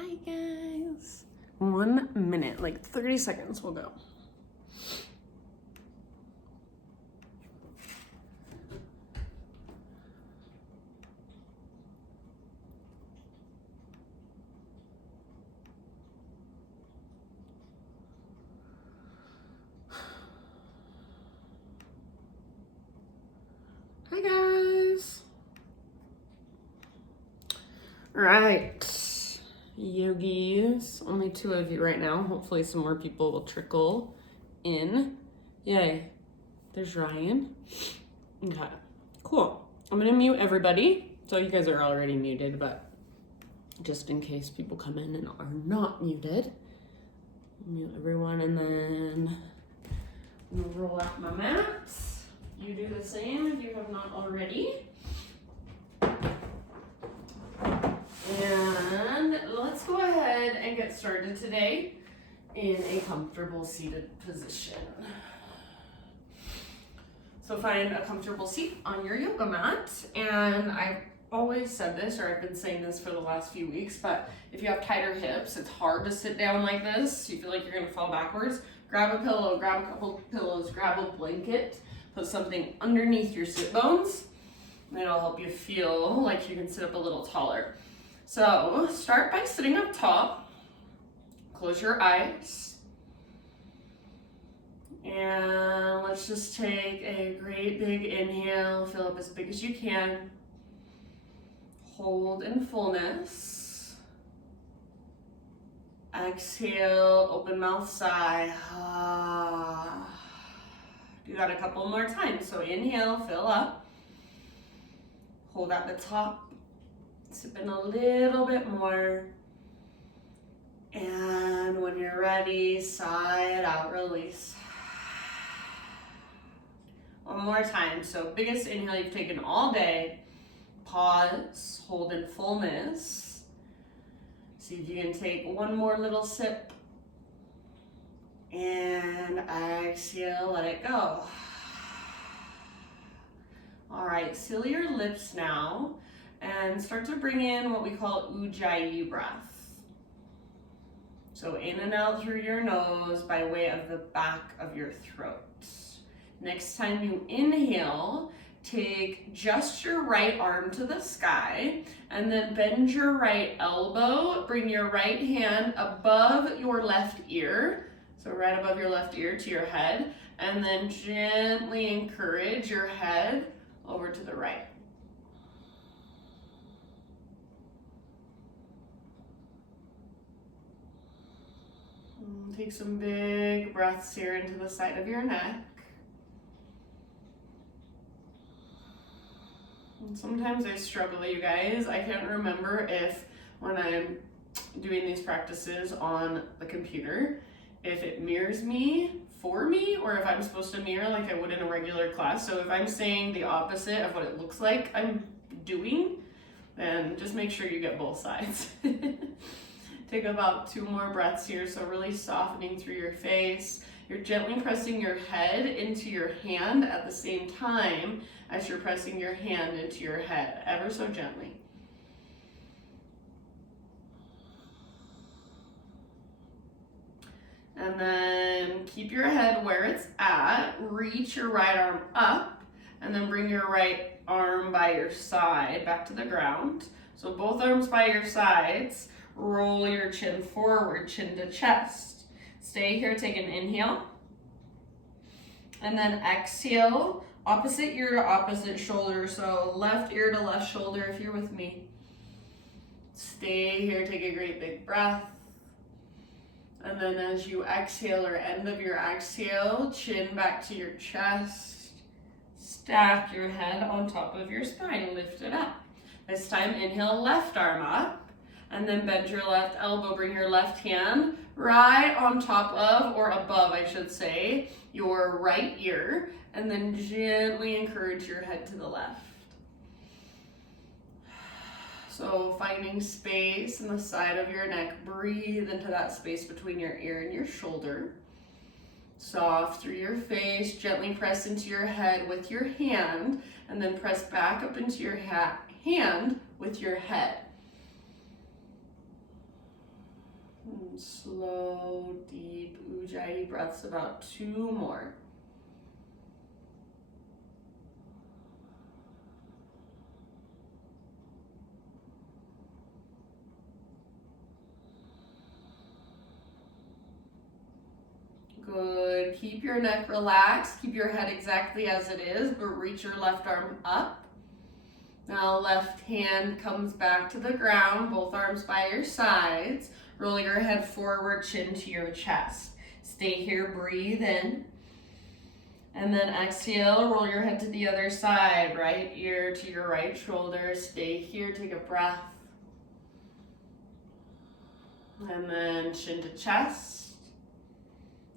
Hi guys. 1 minute, like 30 seconds will go. Hi guys. All right, yogis, only 2 of you right now. Hopefully some more people will trickle in. Yay, there's Ryan. Okay, cool. I'm gonna mute everybody. So you guys are already muted, but just in case people come in and are not muted, mute everyone, and then I'm gonna roll out my mats. You do the same if you have not already. And let's go ahead and get started today in a comfortable seated position. So find a comfortable seat on your yoga mat. And I've always said this, or I've been saying this for the last few weeks, but if you have tighter hips, it's hard to sit down like this. You feel like you're gonna fall backwards. Grab a pillow, grab a couple pillows, grab a blanket, put something underneath your sit bones. And it'll help you feel like you can sit up a little taller. So start by sitting up top, close your eyes, and let's just take a great big inhale, fill up as big as you can, hold in fullness, exhale, open mouth, sigh. Do that a couple more times. So inhale, fill up, hold at the top, sip in a little bit more, and when you're ready, sigh it out, release. One more time. So biggest inhale you've taken all day. Pause, hold in fullness. See if you can take one more little sip, and exhale, let it go. All right, seal your lips now and start to bring in what we call Ujjayi Breath. So in and out through your nose by way of the back of your throat. Next time you inhale, take just your right arm to the sky and then bend your right elbow, bring your right hand above your left ear, so right above your left ear to your head, and then gently encourage your head over to the right. Take some big breaths here into the side of your neck. And sometimes I struggle, you guys. I can't remember if when I'm doing these practices on the computer, if it mirrors me for me, or if I'm supposed to mirror like I would in a regular class. So if I'm saying the opposite of what it looks like I'm doing, then just make sure you get both sides. Take about 2 more breaths here, so really softening through your face. You're gently pressing your head into your hand at the same time as you're pressing your hand into your head, ever so gently. And then keep your head where it's at, reach your right arm up, and then bring your right arm by your side back to the ground. So both arms by your sides. Roll your chin forward, chin to chest. Stay here, take an inhale. And then exhale, opposite ear to opposite shoulder. So left ear to left shoulder if you're with me. Stay here, take a great big breath. And then as you exhale or end of your exhale, chin back to your chest. Stack your head on top of your spine, lift it up. This time inhale, left arm up. And then bend your left elbow, bring your left hand right on top of, or above I should say, your right ear, and then gently encourage your head to the left. So finding space in the side of your neck, breathe into that space between your ear and your shoulder. Soft through your face, gently press into your head with your hand, and then press back up into your hand with your head. Slow, deep Ujjayi breaths, about 2 more. Good. Keep your neck relaxed. Keep your head exactly as it is, but reach your left arm up. Now left hand comes back to the ground, both arms by your sides. Roll your head forward, chin to your chest. Stay here, breathe in. And then exhale, roll your head to the other side, right ear to your right shoulder. Stay here, take a breath. And then chin to chest.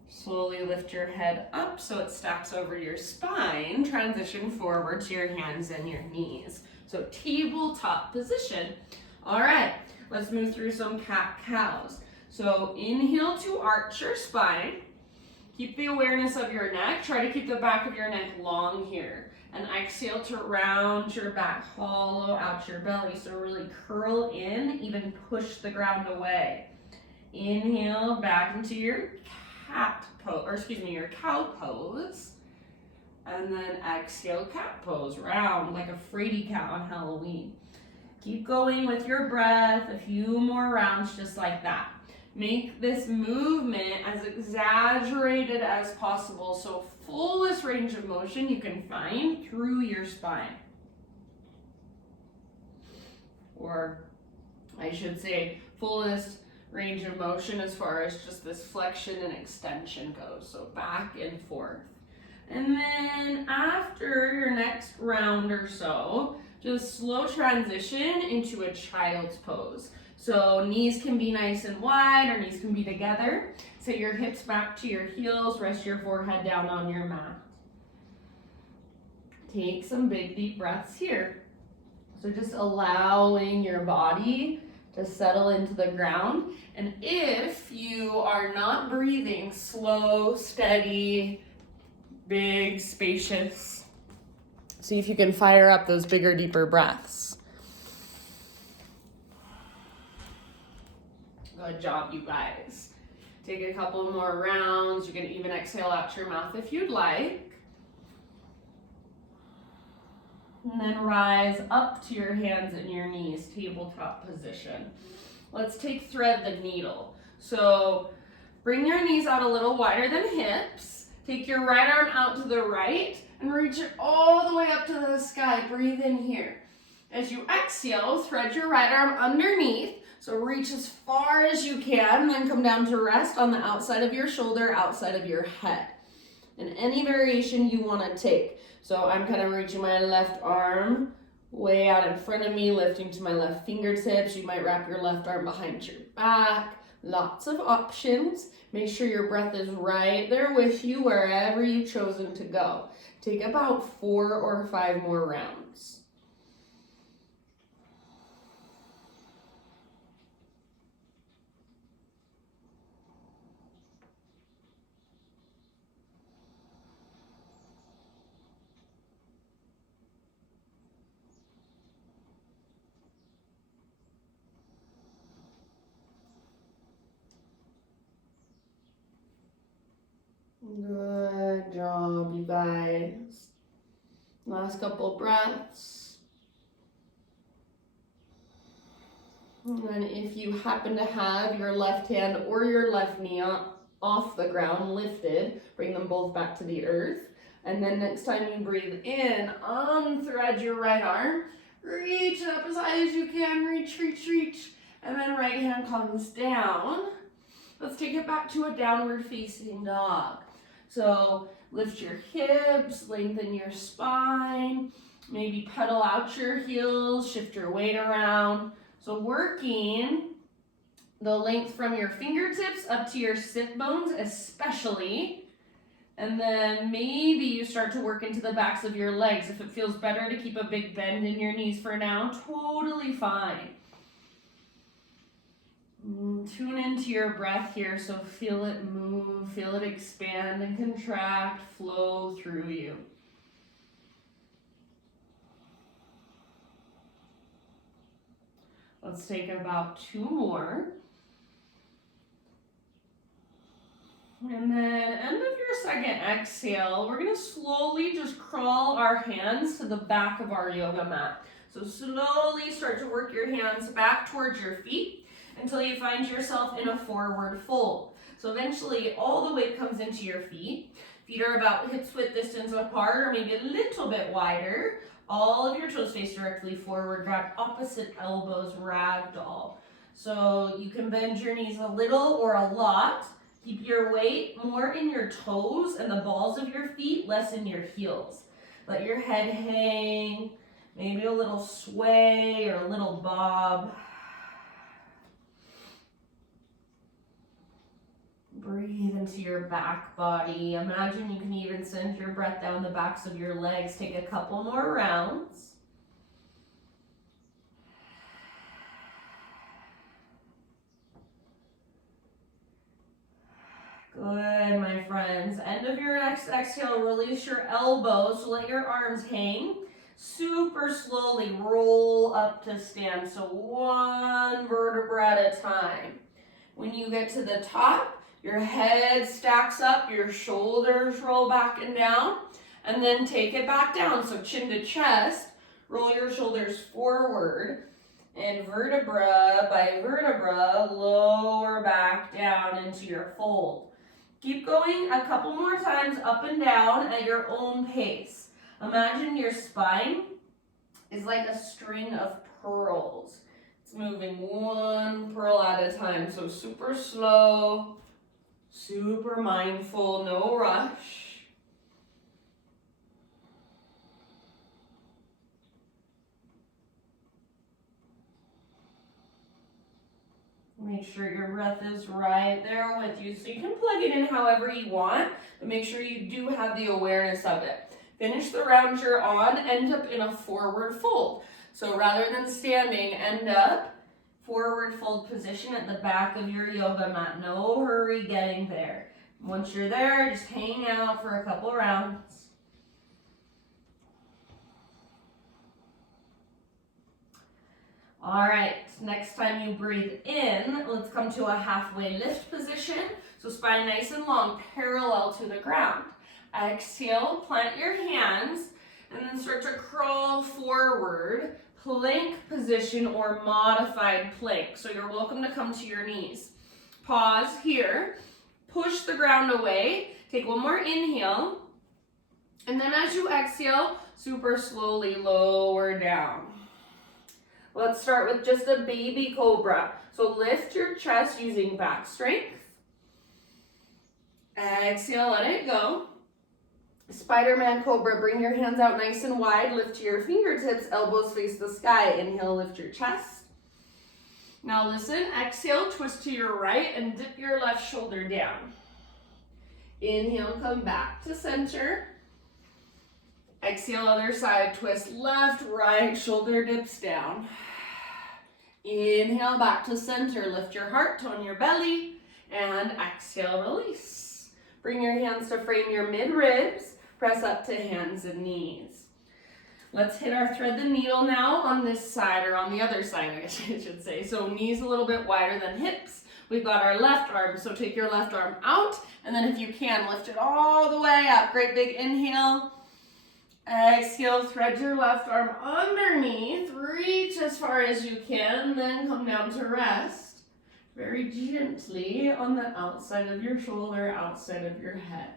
Slowly lift your head up so it stacks over your spine. Transition forward to your hands and your knees. So tabletop position. All right, let's move through some cat-cows. So inhale to arch your spine. Keep the awareness of your neck. Try to keep the back of your neck long here. And exhale to round your back, hollow out your belly. So really curl in, even push the ground away. Inhale back into your your cow pose. And then exhale, cat pose, round like a fraidy cat on Halloween. Keep going with your breath, a few more rounds just like that. Make this movement as exaggerated as possible, so fullest range of motion you can find through your spine. Or I should say fullest range of motion as far as just this flexion and extension goes, so back and forth. And then after your next round or so, just slow transition into a child's pose. So knees can be nice and wide or knees can be together. Set your hips back to your heels, rest your forehead down on your mat. Take some big deep breaths here. So just allowing your body to settle into the ground. And if you are not breathing slow, steady, big, spacious, see if you can fire up those bigger, deeper breaths. Good job, you guys. Take a couple more rounds. You can even exhale out your mouth if you'd like. And then rise up to your hands and your knees, tabletop position. Let's take thread the needle. So bring your knees out a little wider than hips. Take your right arm out to the right and reach it all the way up to the sky. Breathe in here. As you exhale, thread your right arm underneath. So reach as far as you can, then come down to rest on the outside of your shoulder, outside of your head. And any variation you want to take. So I'm kind of reaching my left arm way out in front of me, lifting to my left fingertips. You might wrap your left arm behind your back. Lots of options. Make sure your breath is right there with you wherever you've chosen to go. Take about 4 or 5 more rounds. Good job, you guys. Last couple breaths. And then if you happen to have your left hand or your left knee off the ground, lifted, bring them both back to the earth. And then next time you breathe in, unthread your right arm. Reach up as high as you can. Reach, reach, reach. And then right hand comes down. Let's take it back to a downward facing dog. So lift your hips, lengthen your spine, maybe pedal out your heels, shift your weight around. So working the length from your fingertips up to your sit bones especially. And then maybe you start to work into the backs of your legs. If it feels better to keep a big bend in your knees for now, totally fine. Tune into your breath here, so feel it move, feel it expand and contract, flow through you. Let's take about 2 more. And then end of your second exhale, we're gonna slowly just crawl our hands to the back of our yoga mat. So slowly start to work your hands back towards your feet until you find yourself in a forward fold. So eventually all the weight comes into your feet. Feet are about hips width distance apart or maybe a little bit wider. All of your toes face directly forward. Grab opposite elbows, ragdoll. So you can bend your knees a little or a lot. Keep your weight more in your toes and the balls of your feet, less in your heels. Let your head hang, maybe a little sway or a little bob. Breathe into your back body. Imagine you can even send your breath down the backs of your legs. Take a couple more rounds. Good, my friends. End of your next exhale, release your elbows. So let your arms hang. Super slowly roll up to stand. So one vertebra at a time. When you get to the top, your head stacks up, your shoulders roll back and down, and then take it back down. So chin to chest, roll your shoulders forward, and vertebra by vertebra, lower back down into your fold. Keep going a couple more times up and down at your own pace. Imagine your spine is like a string of pearls. It's moving one pearl at a time. So super slow, super mindful, no rush. Make sure your breath is right there with you. So you can plug it in however you want, but make sure you do have the awareness of it. Finish the round you're on, end up in a forward fold. So rather than standing, end up forward fold position at the back of your yoga mat. No hurry getting there. Once you're there, just hang out for a couple rounds. All right, next time you breathe in, let's come to a halfway lift position. So spine nice and long, parallel to the ground. Exhale, plant your hands, and then start to crawl forward, plank position or modified plank. So you're welcome to come to your knees. Pause here, push the ground away, take one more inhale, and then as you exhale, super slowly lower down. Let's start with just a baby cobra. So lift your chest using back strength. Exhale, let it go. Spiderman Cobra, bring your hands out nice and wide. Lift to your fingertips, elbows face the sky. Inhale, lift your chest. Now listen, exhale, twist to your right and dip your left shoulder down. Inhale, come back to center. Exhale, other side, twist left, right, shoulder dips down. Inhale, back to center, lift your heart, tone your belly, and exhale, release. Bring your hands to frame your mid-ribs, press up to hands and knees. Let's hit our thread the needle now on this side, or on the other side, I guess I should say. So knees a little bit wider than hips. We've got our left arm, so take your left arm out, and then if you can, lift it all the way up. Great big inhale. Exhale, thread your left arm underneath, reach as far as you can, then come down to rest. Very gently on the outside of your shoulder, outside of your head.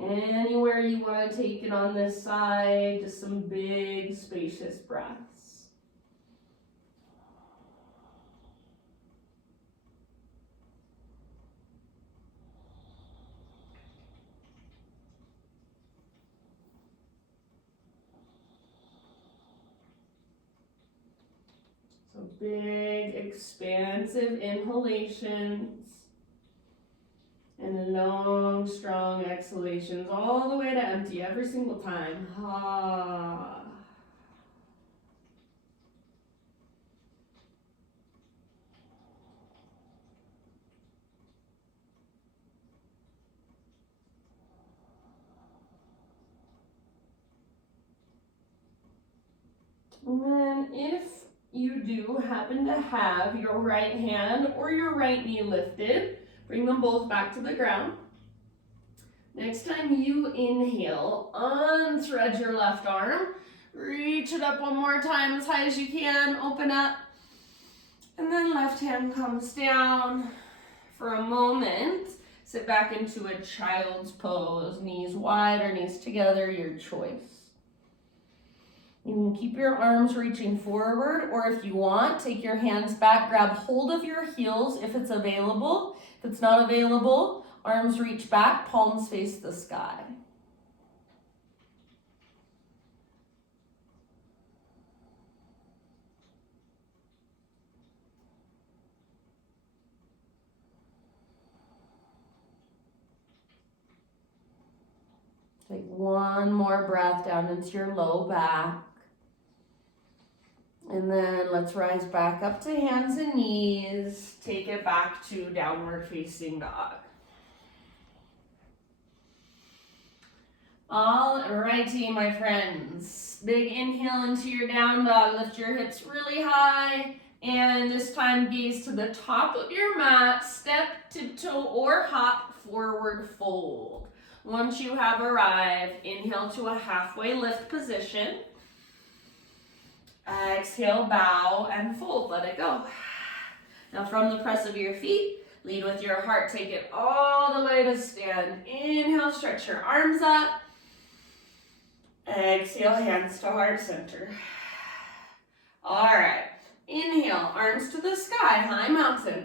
Anywhere you want to take it on this side, just some big, spacious breaths. So big, expansive inhalations and long, strong exhalations all the way to empty every single time. Ha. And then if you do happen to have your right hand or your right knee lifted, bring them both back to the ground. Next time you inhale, unthread your left arm, reach it up one more time as high as you can, open up, and then left hand comes down for a moment. Sit back into a child's pose, knees wide or knees together, your choice. You can keep your arms reaching forward, or if you want, take your hands back, grab hold of your heels if it's available. If it's not available, arms reach back, palms face the sky. Take one more breath down into your low back. And then let's rise back up to hands and knees. Take it back to downward facing dog. All righty, my friends. Big inhale into your down dog. Lift your hips really high. And this time gaze to the top of your mat. Step, tiptoe, or hop, forward fold. Once you have arrived, inhale to a halfway lift position. Exhale, bow, and fold. Let it go. Now from the press of your feet, lead with your heart. Take it all the way to stand. Inhale, stretch your arms up. Exhale, hands to heart center. All right. Inhale, arms to the sky, high mountain.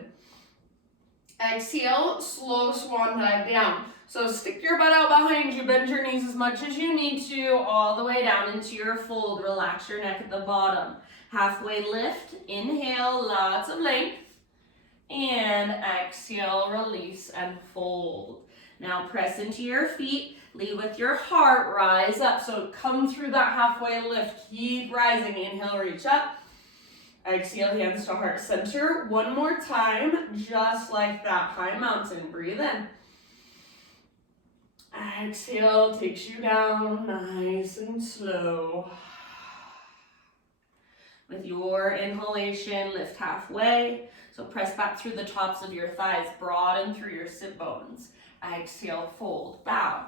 Exhale, slow swan dive down. So stick your butt out behind you, bend your knees as much as you need to, all the way down into your fold. Relax your neck at the bottom. Halfway lift, inhale, lots of length. And exhale, release and fold. Now press into your feet, lead with your heart, rise up. So come through that halfway lift, keep rising. Inhale, reach up. Exhale, hands to heart center. One more time, just like that, high mountain. Breathe in. Exhale, takes you down nice and slow. With your inhalation, lift halfway. So press back through the tops of your thighs, broaden through your sit bones. Exhale, fold, bow.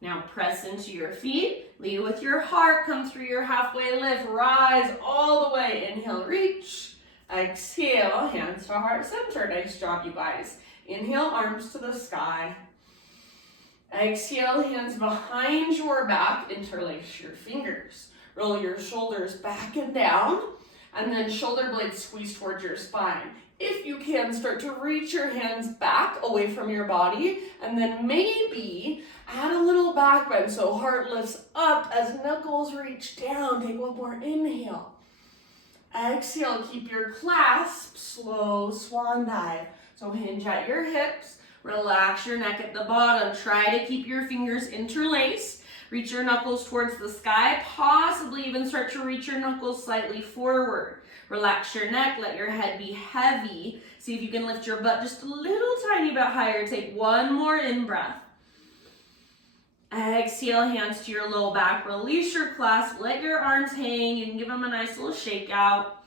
Now press into your feet, lead with your heart, come through your halfway lift, rise all the way. Inhale, reach. Exhale, hands to heart center. Nice job, you guys. Inhale, arms to the sky. Exhale, hands behind your back, interlace your fingers. Roll your shoulders back and down, and then shoulder blades squeeze towards your spine. If you can, start to reach your hands back away from your body, and then maybe add a little back bend so heart lifts up as knuckles reach down. Take one more inhale. Exhale, keep your clasp, slow swan dive. So hinge at your hips. Relax your neck at the bottom. Try to keep your fingers interlaced. Reach your knuckles towards the sky. Possibly even start to reach your knuckles slightly forward. Relax your neck. Let your head be heavy. See if you can lift your butt just a little tiny bit higher. Take one more in-breath. Exhale, hands to your low back. Release your clasp. Let your arms hang. You can give them a nice little shake out.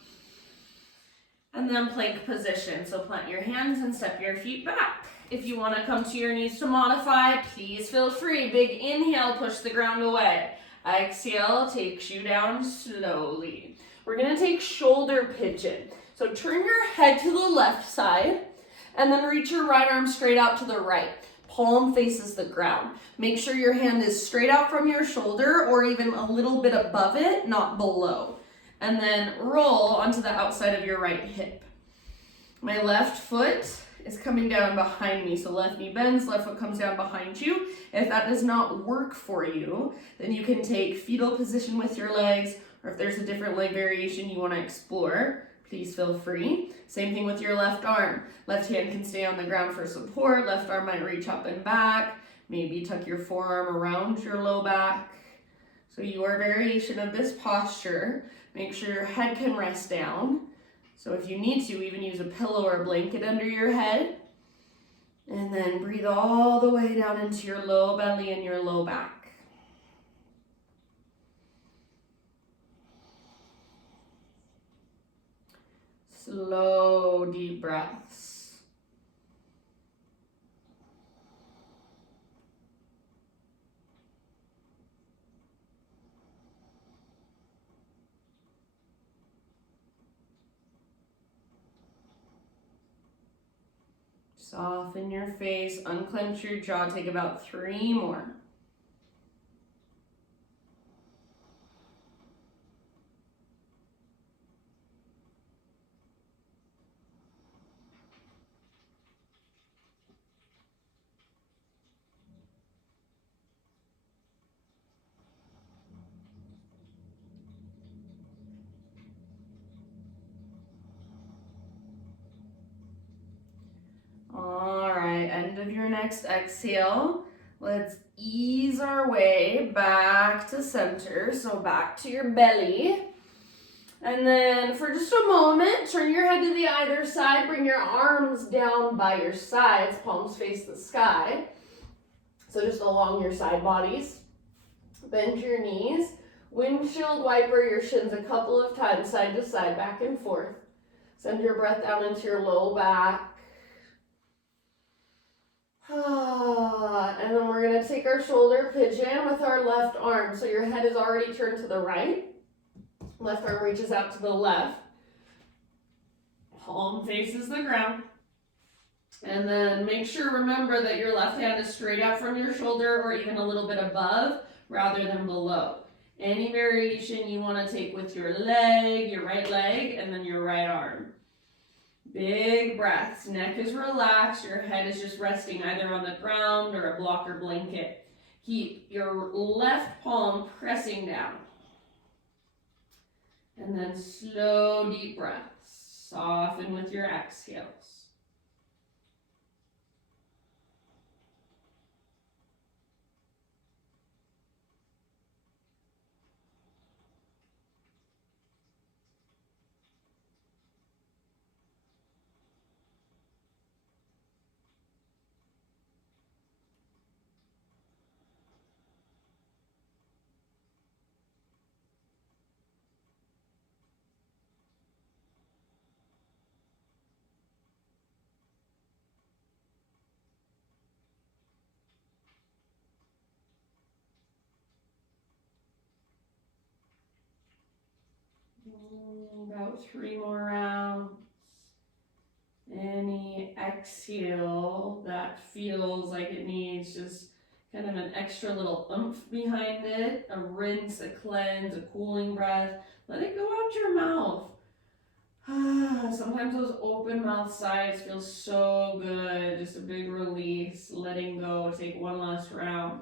And then plank position. So plant your hands and step your feet back. If you want to come to your knees to modify, please feel free. Big inhale, push the ground away. Exhale, takes you down slowly. We're going to take shoulder pigeon. So turn your head to the left side and then reach your right arm straight out to the right. Palm faces the ground. Make sure your hand is straight out from your shoulder or even a little bit above it, not below. And then roll onto the outside of your right hip. My left foot is coming down behind me. So left knee bends, left foot comes down behind you. If that does not work for you, then you can take fetal position with your legs, or if there's a different leg variation you want to explore, please feel free. Same thing with your left arm. Left hand can stay on the ground for support. Left arm might reach up and back. Maybe tuck your forearm around your low back. So your variation of this posture, make sure your head can rest down. So if you need to, even use a pillow or a blanket under your head. And then breathe all the way down into your low belly and your low back. Slow, deep breaths. Soften your face, unclench your jaw, take about 3 more. All right, end of your next exhale. Let's ease our way back to center, so back to your belly. And then for just a moment, turn your head to the either side, bring your arms down by your sides, palms face the sky. So just along your side bodies. Bend your knees, windshield wiper your shins a couple of times, side to side, back and forth. Send your breath down into your low back. And then we're going to take our shoulder pigeon with our left arm. So your head is already turned to the right. Left arm reaches out to the left. Palm faces the ground. And then make sure, remember that your left hand is straight out from your shoulder or even a little bit above rather than below. Any variation you want to take with your leg, your right leg, and then your right arm. Big breaths. Neck is relaxed. Your head is just resting either on the ground or a block or blanket. Keep your left palm pressing down. And then slow, deep breaths. Soften with your exhales. About 3 more rounds. Any exhale that feels like it needs just kind of an extra little oomph behind it, a rinse, a cleanse, a cooling breath, let it go out your mouth. Sometimes those open mouth sighs feel so good, just a big release, letting go. Take one last round.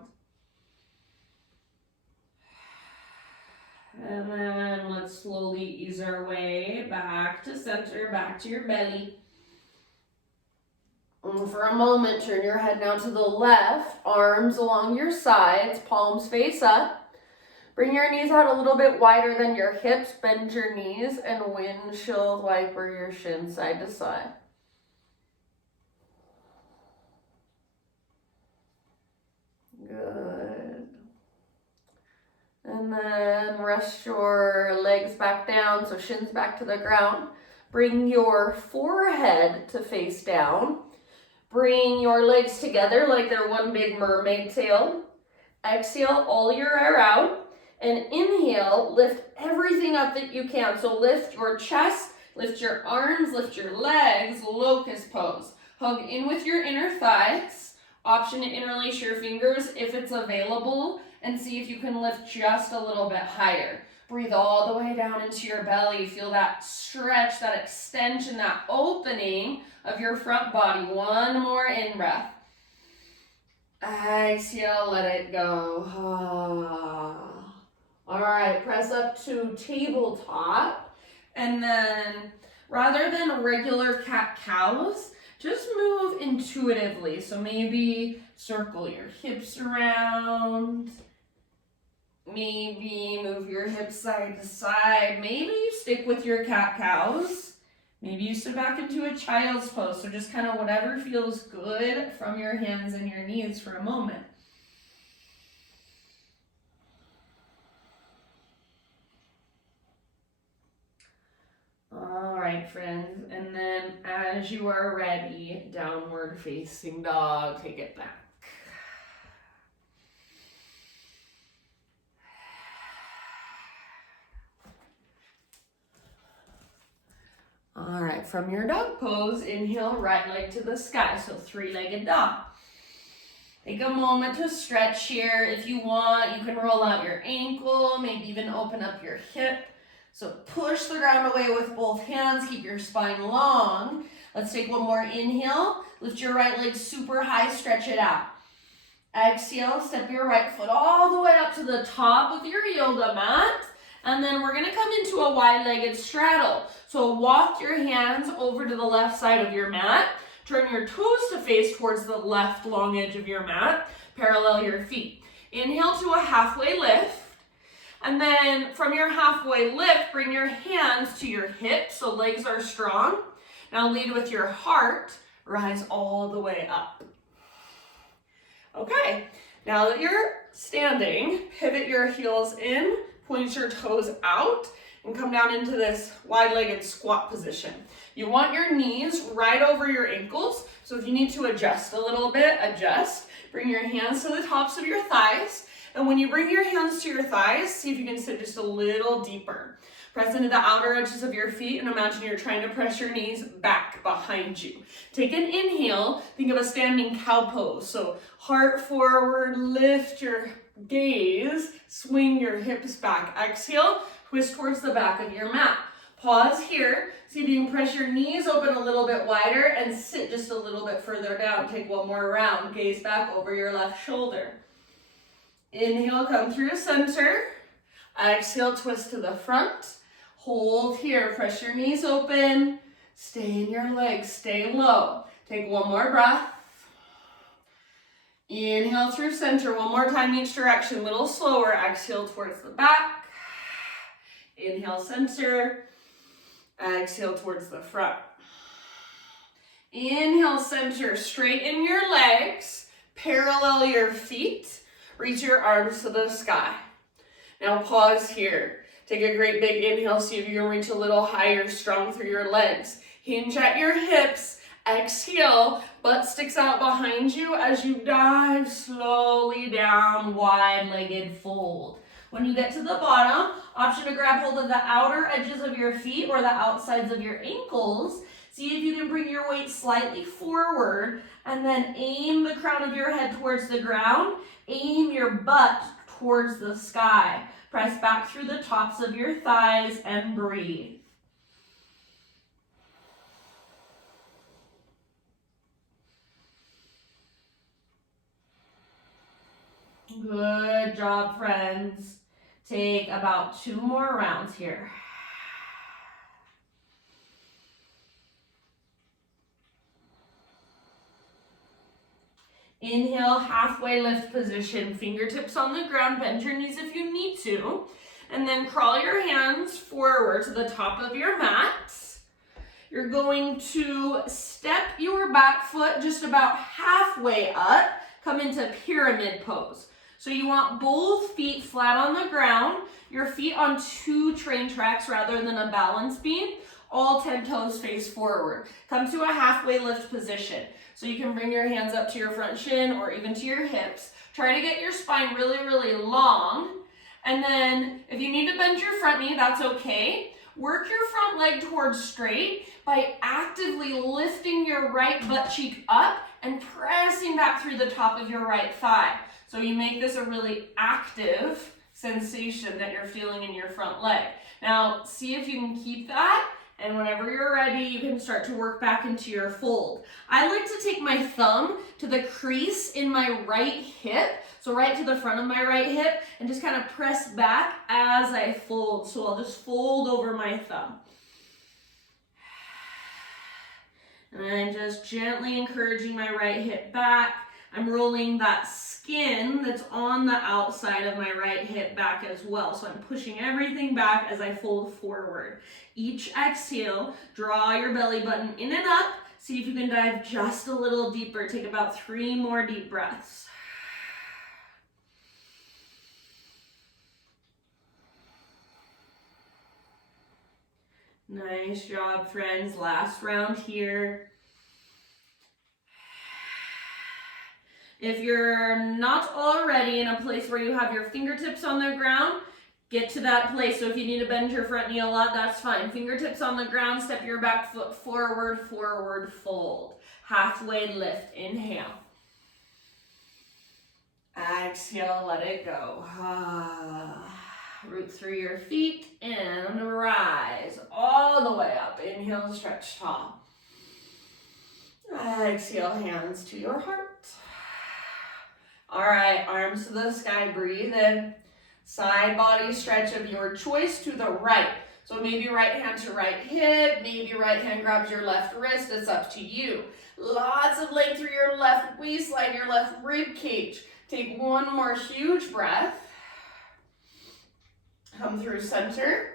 And then let's slowly ease our way back to center, back to your belly. And for a moment, turn your head now to the left, arms along your sides, palms face up. Bring your knees out a little bit wider than your hips, bend your knees, and windshield wiper your shins side to side. Good. And then rest your legs back down, so shins back to the ground. Bring your forehead to face down. Bring your legs together like they're one big mermaid tail. Exhale all your air out. And inhale, lift everything up that you can. So lift your chest, lift your arms, lift your legs, locust pose. Hug in with your inner thighs. Option to interlace your fingers if it's available. And see if you can lift just a little bit higher. Breathe all the way down into your belly. Feel that stretch, that extension, that opening of your front body. One more in breath. Exhale, let it go. All right, press up to tabletop. And then rather than regular cat-cows, just move intuitively. So maybe circle your hips around. Maybe move your hips side to side. Maybe you stick with your cat-cows. Maybe you sit back into a child's pose. So just kind of whatever feels good from your hands and your knees for a moment. All right, side, friends. And then as you are ready, downward facing dog, take it back. All right, from your dog pose, inhale, right leg to the sky, so three-legged dog. Take a moment to stretch here. If you want, you can roll out your ankle, maybe even open up your hip. So push the ground away with both hands, keep your spine long. Let's take one more inhale. Lift your right leg super high, stretch it out. Exhale, step your right foot all the way up to the top of your yoga mat. And then we're gonna come into a wide-legged straddle. So walk your hands over to the left side of your mat. Turn your toes to face towards the left long edge of your mat. Parallel your feet. Inhale to a halfway lift. And then from your halfway lift, bring your hands to your hips so legs are strong. Now lead with your heart. Rise all the way up. Okay, now that you're standing, pivot your heels in, point your toes out, and come down into this wide-legged squat position. You want your knees right over your ankles, so if you need to adjust a little bit, adjust. Bring your hands to the tops of your thighs, and when you bring your hands to your thighs, see if you can sit just a little deeper. Press into the outer edges of your feet and imagine you're trying to press your knees back behind you. Take an inhale, think of a standing cow pose. So heart forward, lift your gaze, swing your hips back. Exhale, twist towards the back of your mat. Pause here, see if you can press your knees open a little bit wider and sit just a little bit further down. Take one more round, gaze back over your left shoulder. Inhale, come through center. Exhale, twist to the front. Hold here, press your knees open. Stay in your legs, stay low. Take one more breath. Inhale through center, one more time each direction, a little slower. Exhale towards the back. Inhale center. Exhale towards the front. Inhale center, straighten your legs, parallel your feet, reach your arms to the sky. Now pause here. Take a great big inhale, see if you can reach a little higher, strong through your legs. Hinge at your hips, exhale, butt sticks out behind you as you dive slowly down, wide-legged fold. When you get to the bottom, option to grab hold of the outer edges of your feet or the outsides of your ankles. See if you can bring your weight slightly forward and then aim the crown of your head towards the ground. Aim your butt towards the sky. Press back through the tops of your thighs and breathe. Good job, friends. Take about 2 more rounds here. Inhale, halfway lift position, fingertips on the ground, bend your knees if you need to, and then crawl your hands forward to the top of your mat. You're going to step your back foot just about halfway up, come into pyramid pose. So you want both feet flat on the ground, your feet on 2 train tracks rather than a balance beam, all 10 toes face forward. Come to a halfway lift position. So you can bring your hands up to your front shin or even to your hips. Try to get your spine really, really long. And then if you need to bend your front knee, that's okay. Work your front leg towards straight by actively lifting your right butt cheek up and pressing back through the top of your right thigh. So you make this a really active sensation that you're feeling in your front leg. Now, see if you can keep that. And whenever you're ready, you can start to work back into your fold. I like to take my thumb to the crease in my right hip, so right to the front of my right hip, and just kind of press back as I fold. So I'll just fold over my thumb. And I'm just gently encouraging my right hip back. I'm rolling that skin that's on the outside of my right hip back as well. So I'm pushing everything back as I fold forward. Each exhale, draw your belly button in and up. See if you can dive just a little deeper. Take about 3 more deep breaths. Nice job, friends. Last round here. If you're not already in a place where you have your fingertips on the ground, get to that place. So if you need to bend your front knee a lot, that's fine. Fingertips on the ground, step your back foot forward, forward fold. Halfway lift, inhale. Exhale, let it go. Root through your feet and rise all the way up. Inhale, stretch tall. Exhale, hands to your heart. All right, arms to the sky, breathe in. Side body stretch of your choice to the right. So maybe right hand to right hip, maybe right hand grabs your left wrist, it's up to you. Lots of length through your left waistline, your left rib cage. Take one more huge breath. Come through center.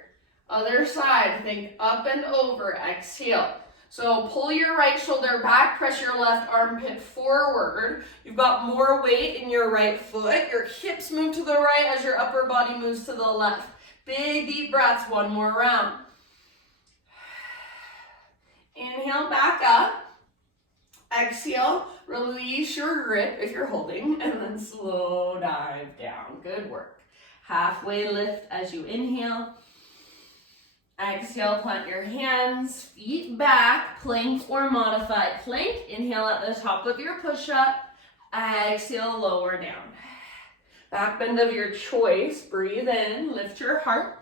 Other side, think up and over, exhale. So pull your right shoulder back, press your left armpit forward. You've got more weight in your right foot. Your hips move to the right as your upper body moves to the left. Big deep breaths, one more round. Inhale, back up. Exhale, release your grip if you're holding, and then slow dive down. Good work. Halfway lift as you inhale. Exhale, plant your hands, feet back, plank or modified plank. Inhale at the top of your push-up. Exhale, lower down. Back bend of your choice. Breathe in, lift your heart.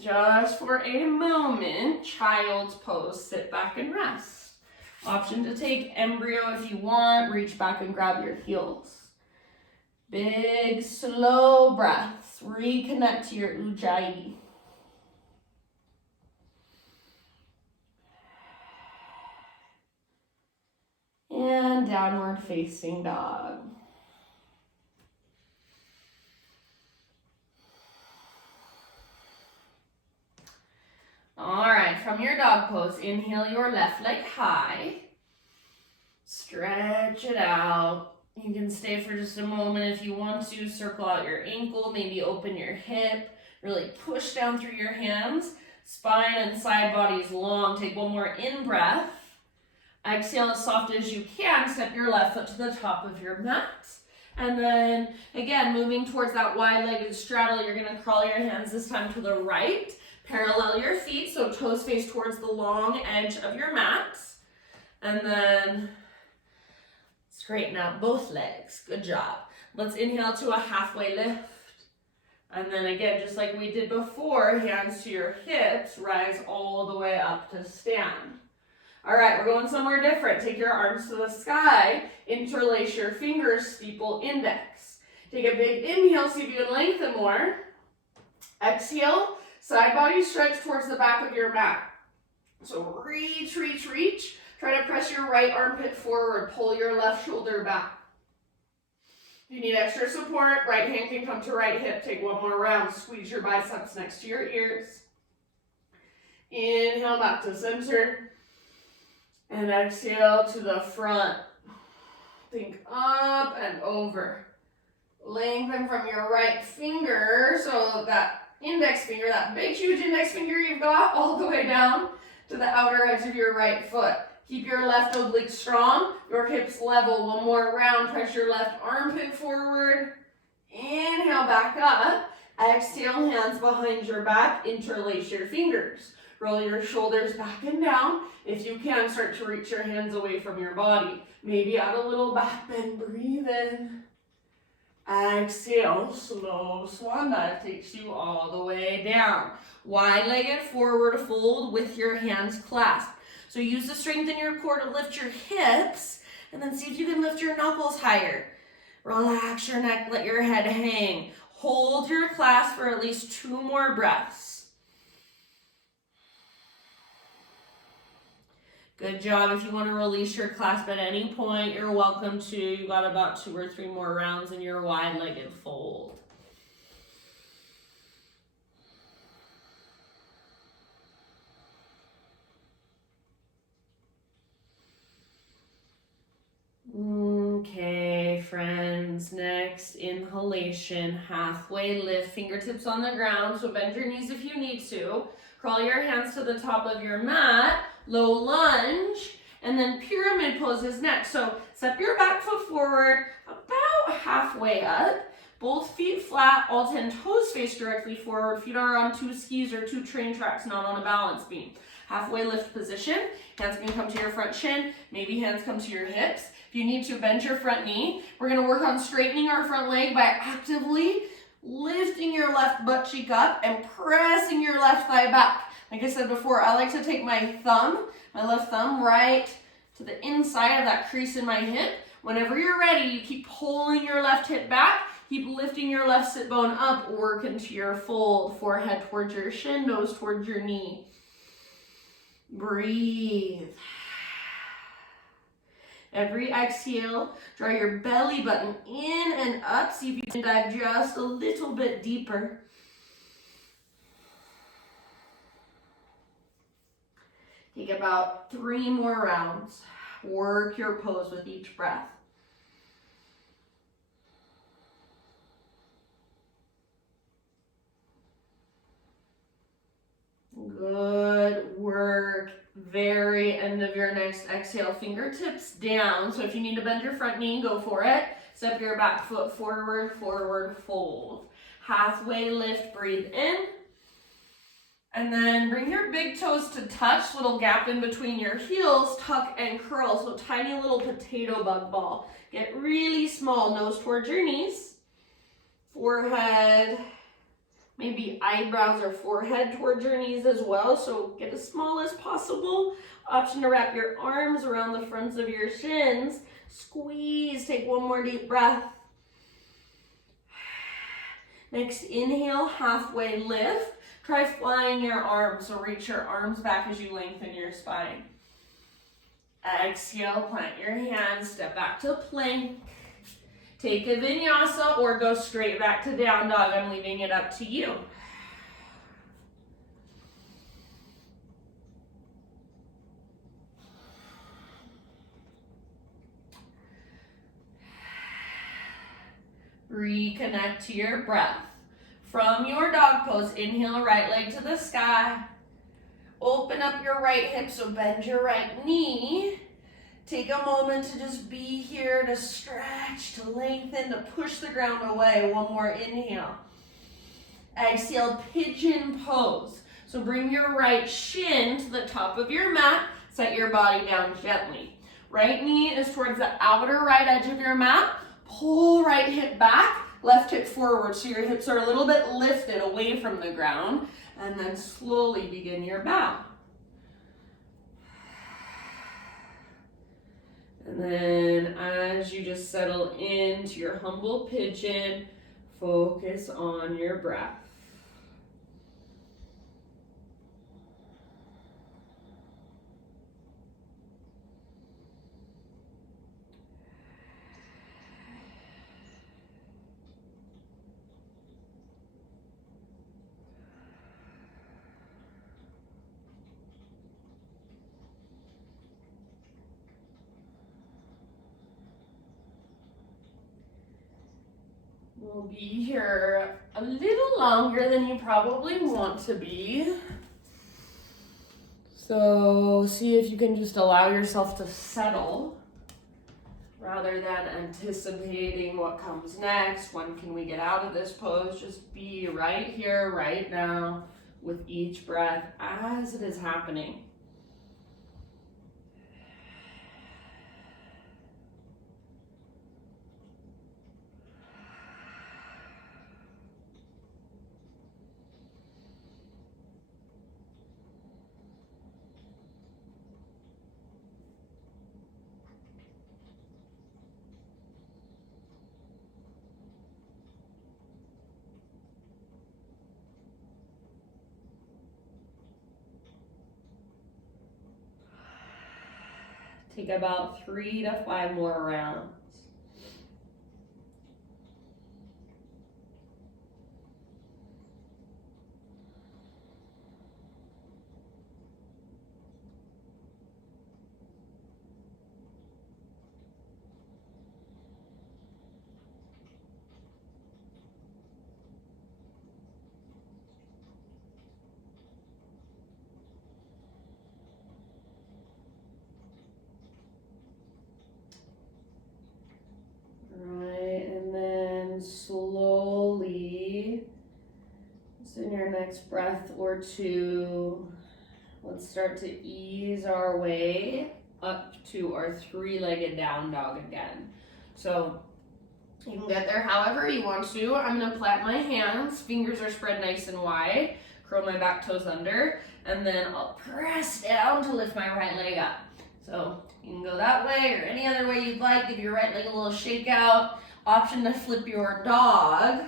Just for a moment, child's pose. Sit back and rest. Option to take embryo if you want. Reach back and grab your heels. Big, slow breaths. Reconnect to your Ujjayi. And downward facing dog. All right, from your dog pose, inhale your left leg high. Stretch it out. You can stay for just a moment if you want to. Circle out your ankle, maybe open your hip. Really push down through your hands. Spine and side body is long. Take one more in breath. Exhale as soft as you can. Step your left foot to the top of your mat. And then, again, moving towards that wide-legged straddle, you're going to crawl your hands this time to the right. Parallel your feet, so toes face towards the long edge of your mat. And then straighten out both legs. Good job. Let's inhale to a halfway lift. And then again, just like we did before, hands to your hips, rise all the way up to stand. All right, we're going somewhere different. Take your arms to the sky, interlace your fingers, steeple index. Take a big inhale, see if you can lengthen more. Exhale, side body stretch towards the back of your mat. So reach, reach, reach. Try to press your right armpit forward, pull your left shoulder back. If you need extra support, right hand can come to right hip. Take one more round, squeeze your biceps next to your ears. Inhale back to center. And exhale to the front. Think up and over. Lengthen from your right finger, so that index finger, that big huge index finger you've got, all the way down to the outer edge of your right foot. Keep your left oblique strong, your hips level. One more round, press your left armpit forward. Inhale back up. Exhale, hands behind your back, interlace your fingers. Roll your shoulders back and down. If you can, start to reach your hands away from your body. Maybe add a little back bend. Breathe in. Exhale. Slow swan dive takes you all the way down. Wide-legged forward fold with your hands clasped. So use the strength in your core to lift your hips, and then see if you can lift your knuckles higher. Relax your neck. Let your head hang. Hold your clasp for at least 2 more breaths. Good job. If you want to release your clasp at any point, you're welcome to. You've got about 2 or 3 more rounds in your wide-legged fold. Okay, friends, next next inhalation, halfway lift, fingertips on the ground, so bend your knees if you need to. Crawl your hands to the top of your mat, low lunge, and then pyramid pose is next. So step your back foot forward about halfway up. Both feet flat, all 10 toes face directly forward. Feet are on 2 skis or 2 train tracks, not on a balance beam. Halfway lift position. Hands can come to your front shin. Maybe hands come to your hips. If you need to, bend your front knee. We're going to work on straightening our front leg by actively lifting your left butt cheek up and pressing your left thigh back. Like I said before, I like to take my left thumb right to the inside of that crease in my hip. Whenever you're ready, you keep pulling your left hip back. Keep lifting your left sit bone up, work into your fold, forehead towards your shin, nose towards your knee. Breathe. Every exhale, draw your belly button in and up. See if you can dive just a little bit deeper. Take about 3 more rounds. Work your pose with each breath. Good work. Very end of your next exhale, fingertips down. So if you need to bend your front knee, go for it. Step your back foot forward, forward fold. Halfway lift, breathe in. And then bring your big toes to touch, little gap in between your heels, tuck and curl. So tiny little potato bug ball. Get really small, nose towards your knees. Forehead, maybe eyebrows or forehead towards your knees as well. So get as small as possible. Option to wrap your arms around the fronts of your shins. Squeeze, take 1 more deep breath. Next inhale, halfway lift. Try flying your arms, so reach your arms back as you lengthen your spine. Exhale, plant your hands, step back to plank. Take a vinyasa or go straight back to down dog. I'm leaving it up to you. Reconnect to your breath. From your dog pose, inhale, right leg to the sky. Open up your right hip, so bend your right knee. Take a moment to just be here, to stretch, to lengthen, to push the ground away. 1 more inhale. Exhale, pigeon pose. So bring your right shin to the top of your mat. Set your body down gently. Right knee is towards the outer right edge of your mat. Pull right hip back, left hip forward. So your hips are a little bit lifted away from the ground. And then slowly begin your bow. And then as you just settle into your humble pigeon, focus on your breath. We'll be here a little longer than you probably want to be. So see if you can just allow yourself to settle rather than anticipating what comes next. When can we get out of this pose? Just be right here, right now, with each breath as it is happening. Take about 3 to 5 more rounds. So in your next breath or two, let's start to ease our way up to our three-legged down dog again. So you can get there however you want to. I'm gonna plant my hands, fingers are spread nice and wide, curl my back toes under, and then I'll press down to lift my right leg up. So you can go that way or any other way you'd like. Give your right leg a little shake out. Option to flip your dog.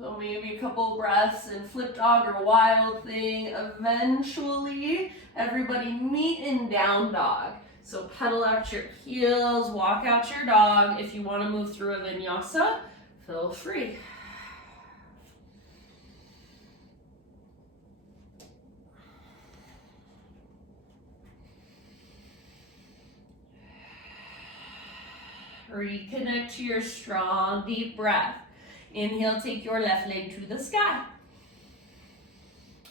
So maybe a couple breaths in flip dog or wild thing. Eventually, everybody meet in down dog. So pedal out your heels, walk out your dog. If you want to move through a vinyasa, feel free. Reconnect to your strong, deep breath. Inhale, take your left leg to the sky.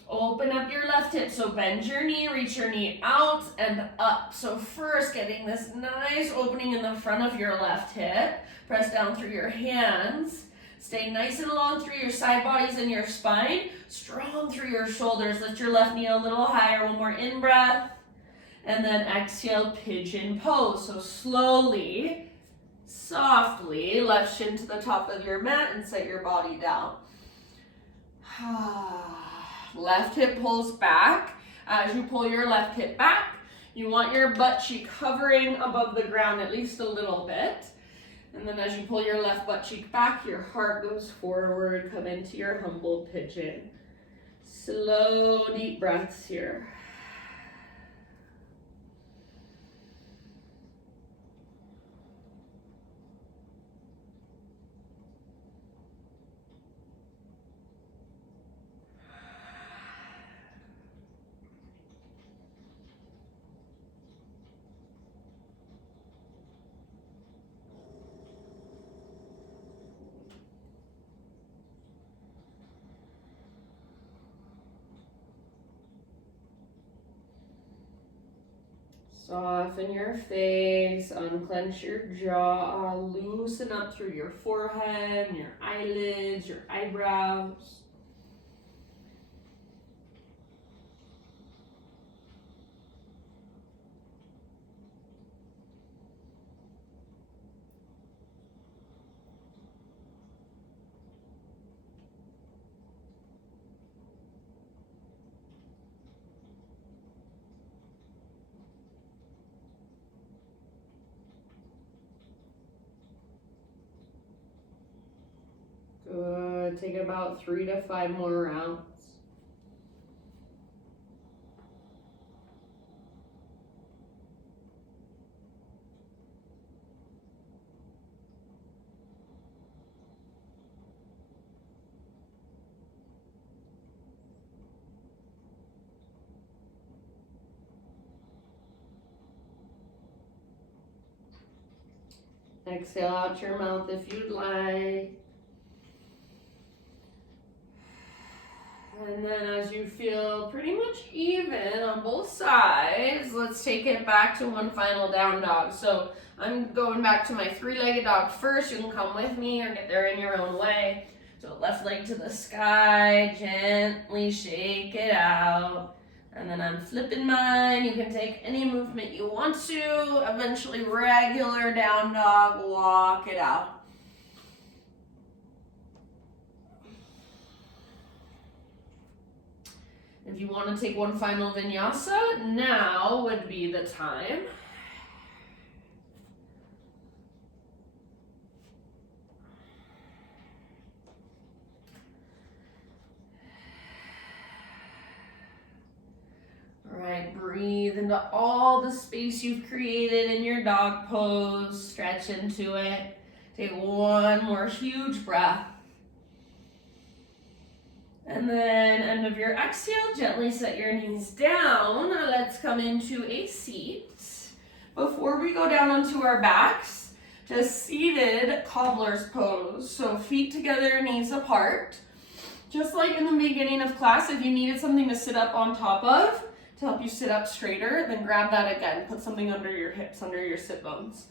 Open up your left hip, so bend your knee, reach your knee out and up. So first, getting this nice opening in the front of your left hip. Press down through your hands. Stay nice and long through your side bodies and your spine. Strong through your shoulders. Lift your left knee a little higher. One more in-breath. And then exhale, pigeon pose. So slowly, softly, left shin to the top of your mat and set your body down. Left hip pulls back. As you pull your left hip back, you want your butt cheek hovering above the ground at least a little bit. And then as you pull your left butt cheek back, your heart goes forward. Come into your humble pigeon. Slow, deep breaths here. Soften your face, unclench your jaw, loosen up through your forehead, your eyelids, your eyebrows. Good. Take about 3 to 5 more rounds. Exhale out your mouth if you'd like. And then as you feel pretty much even on both sides, let's take it back to one final down dog. So I'm going back to my three-legged dog first. You can come with me or get there in your own way. So left leg to the sky, gently shake it out. And then I'm flipping mine. You can take any movement you want to. Eventually regular down dog, walk it out. If you want to take one final vinyasa, now would be the time. All right, breathe into all the space you've created in your dog pose. Stretch into it. Take one more huge breath. And then end of your exhale, gently set your knees down. Let's come into a seat. Before we go down onto our backs, just seated cobbler's pose. So feet together, knees apart. Just like in the beginning of class, if you needed something to sit up on top of to help you sit up straighter, then grab that again. Put something under your hips, under your sit bones.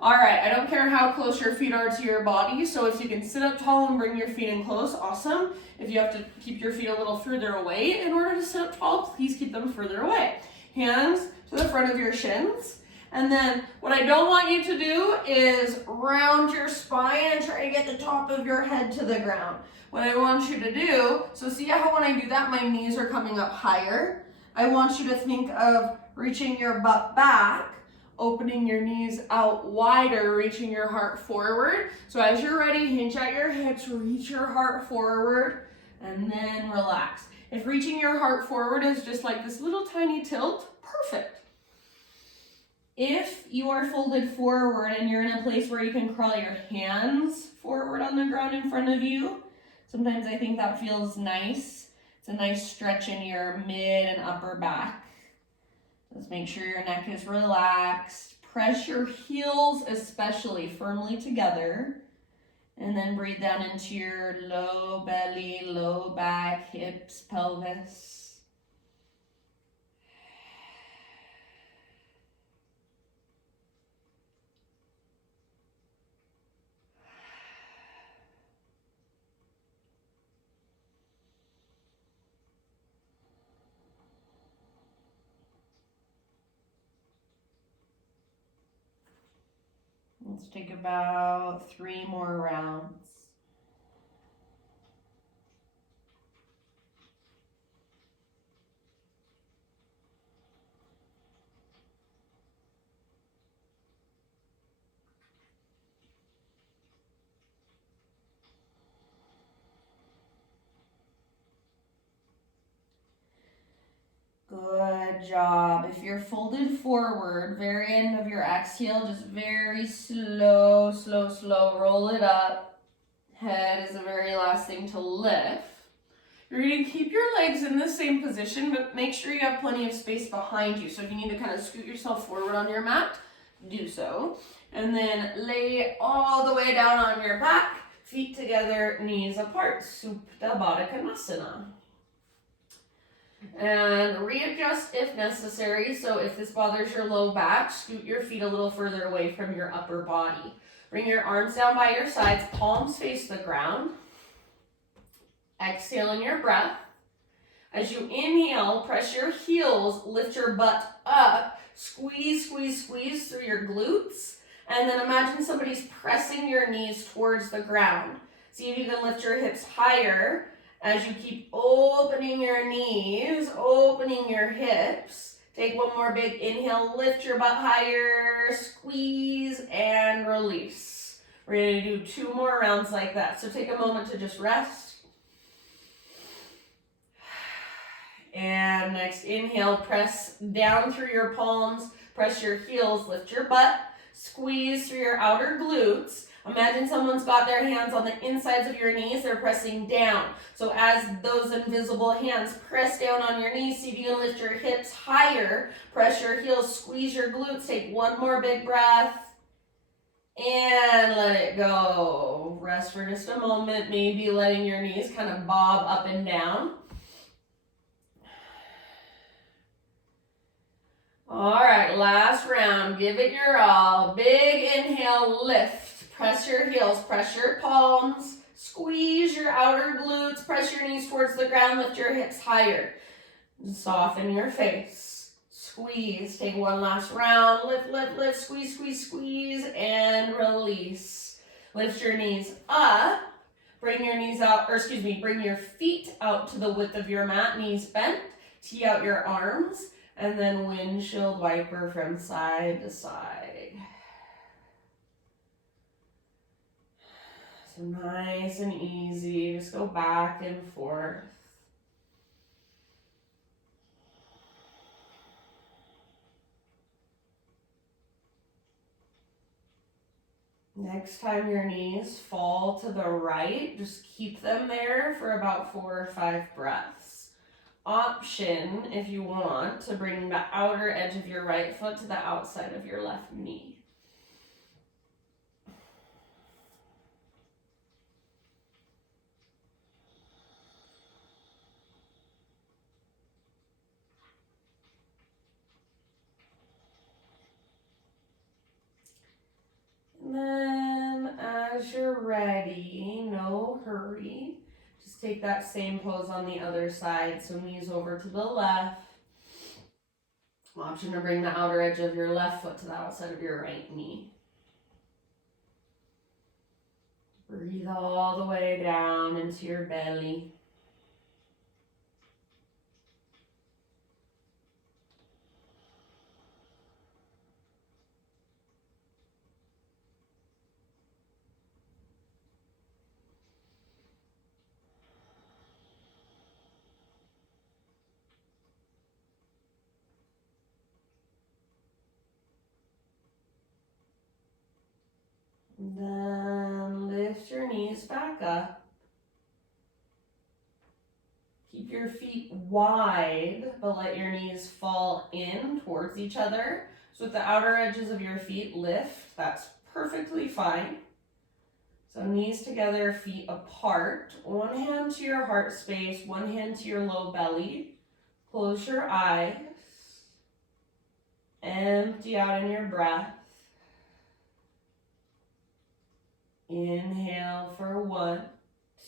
All right, I don't care how close your feet are to your body, so if you can sit up tall and bring your feet in close, awesome. If you have to keep your feet a little further away in order to sit up tall, please keep them further away. Hands to the front of your shins. And then what I don't want you to do is round your spine and try to get the top of your head to the ground. What I want you to do, so see how when I do that, my knees are coming up higher? I want you to think of reaching your butt back, opening your knees out wider, reaching your heart forward. So as you're ready, hinge at your hips, reach your heart forward, and then relax. If reaching your heart forward is just like this little tiny tilt, perfect. If you are folded forward and you're in a place where you can crawl your hands forward on the ground in front of you, sometimes I think that feels nice. It's a nice stretch in your mid and upper back. Let's make sure your neck is relaxed. Press your heels especially firmly together. And then breathe down into your low belly, low back, hips, pelvis. Let's take about 3 more rounds. Good job. If you're folded forward, very end of your exhale, just very slow, roll it up. Head is the very last thing to lift. You're going to keep your legs in the same position, but make sure you have plenty of space behind you. So if you need to kind of scoot yourself forward on your mat, do so. And then lay all the way down on your back, feet together, knees apart. Supta Baddha Konasana. And readjust if necessary. So if this bothers your low back, scoot your feet a little further away from your upper body. Bring your arms down by your sides, palms face the ground. Exhale in your breath. As you inhale, press your heels, lift your butt up, squeeze through your glutes, and then imagine somebody's pressing your knees towards the ground. See if you can lift your hips higher as you keep opening your knees, opening your hips. Take one more big inhale, lift your butt higher, squeeze, and release. We're going to do 2 more rounds like that. So take a moment to just rest. And next, inhale, press down through your palms, press your heels, lift your butt, squeeze through your outer glutes. Imagine someone's got their hands on the insides of your knees, they're pressing down. So as those invisible hands press down on your knees, see if you can lift your hips higher, press your heels, squeeze your glutes, take one more big breath, and let it go. Rest for just a moment, maybe letting your knees kind of bob up and down. All right, last round. Give it your all. Big inhale, lift. Press your heels, press your palms, squeeze your outer glutes, press your knees towards the ground, lift your hips higher. Soften your face. Squeeze. Take one last round. Lift, squeeze, and release. Lift your knees up. Bring your knees out, bring your feet out to the width of your mat, knees bent. Tee out your arms. And then windshield wiper from side to side. So nice and easy. Just go back and forth. Next time your knees fall to the right, just keep them there for about 4 or 5 breaths. Option, if you want, to bring the outer edge of your right foot to the outside of your left knee. ready, no hurry. Just take that same pose on the other side. So knees over to the left. Option to bring the outer edge of your left foot to the outside of your right knee. Breathe all the way down into your belly. Then lift your knees back up. Keep your feet wide, but let your knees fall in towards each other. So with the outer edges of your feet lift, that's perfectly fine. So knees together, feet apart. One hand to your heart space, one hand to your low belly. Close your eyes. Empty out in your breath. Inhale for 1,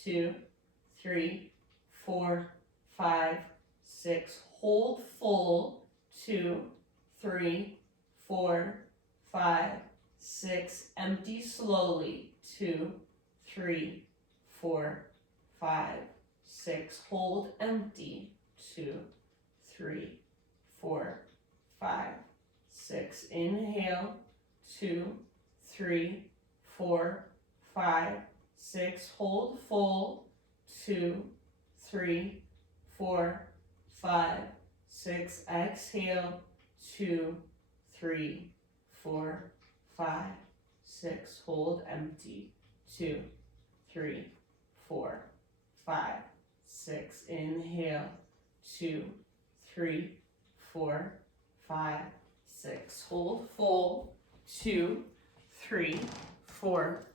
2, 3, 4, 5, 6. Hold full. 2, 3, 4, 5, 6. Empty slowly. 2, 3, 4, 5, 6. Hold empty. 2, 3, 4, 5, 6. Inhale. 2, 3, 4, 5, 6. Hold full. 2, 3, 4, 5, 6. Exhale. 2, 3, 4, 5, 6. Hold empty. 2, 3, 4, 5, 6. Inhale. 2, 3, 4, 5, 6. Hold full. 2, 3, 4,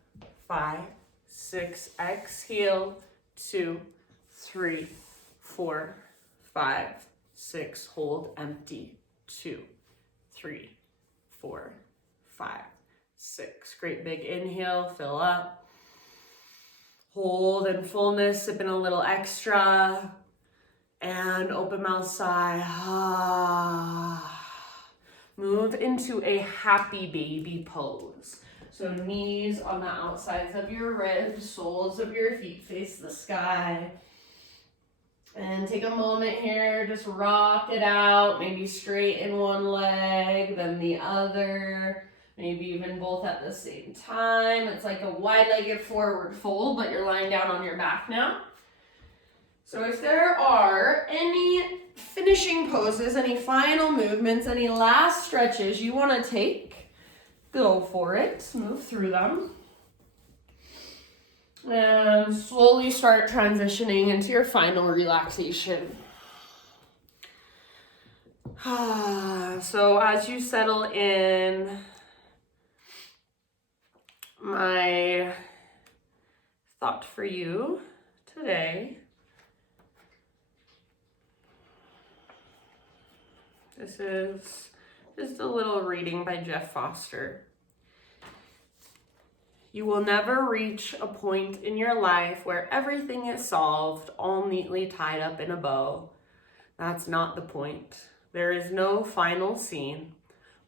5, 6. Exhale. 2, 3, 4, 5, 6. Hold empty. 2, 3, 4, 5, 6. Great big inhale. Fill up. Hold in fullness. Sip in a little extra. And open mouth sigh. Move into a happy baby pose. So knees on the outsides of your ribs, soles of your feet face the sky. And take a moment here, just rock it out, maybe straighten one leg, then the other, maybe even both at the same time. It's like a wide-legged forward fold, but you're lying down on your back now. So if there are any finishing poses, any final movements, any last stretches you want to take, go for it. Move through them. And slowly start transitioning into your final relaxation. So as you settle in, my thought for you today, this is just a little reading by Jeff Foster. You will never reach a point in your life where everything is solved, all neatly tied up in a bow. That's not the point. There is no final scene,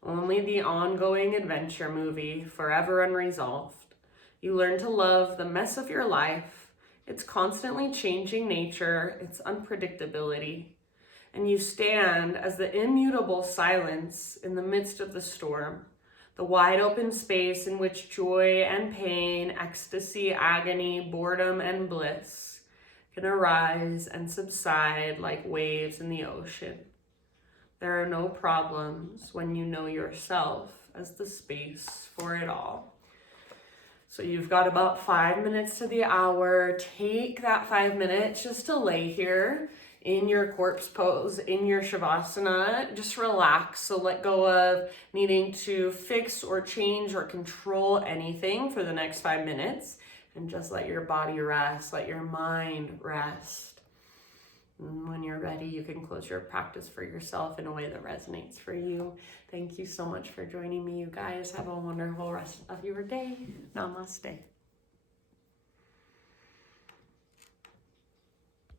only the ongoing adventure movie, forever unresolved. You learn to love the mess of your life, its constantly changing nature, its unpredictability. And you stand as the immutable silence in the midst of the storm, the wide open space in which joy and pain, ecstasy, agony, boredom, and bliss can arise and subside like waves in the ocean. There are no problems when you know yourself as the space for it all. So you've got about 5 minutes to the hour. Take that 5 minutes just to lay here in your corpse pose, in your shavasana. Just relax. So let go of needing to fix or change or control anything for the next 5 minutes. And just let your body rest, let your mind rest. And when you're ready, you can close your practice for yourself in a way that resonates for you. Thank you so much for joining me, you guys. Have a wonderful rest of your day. Namaste.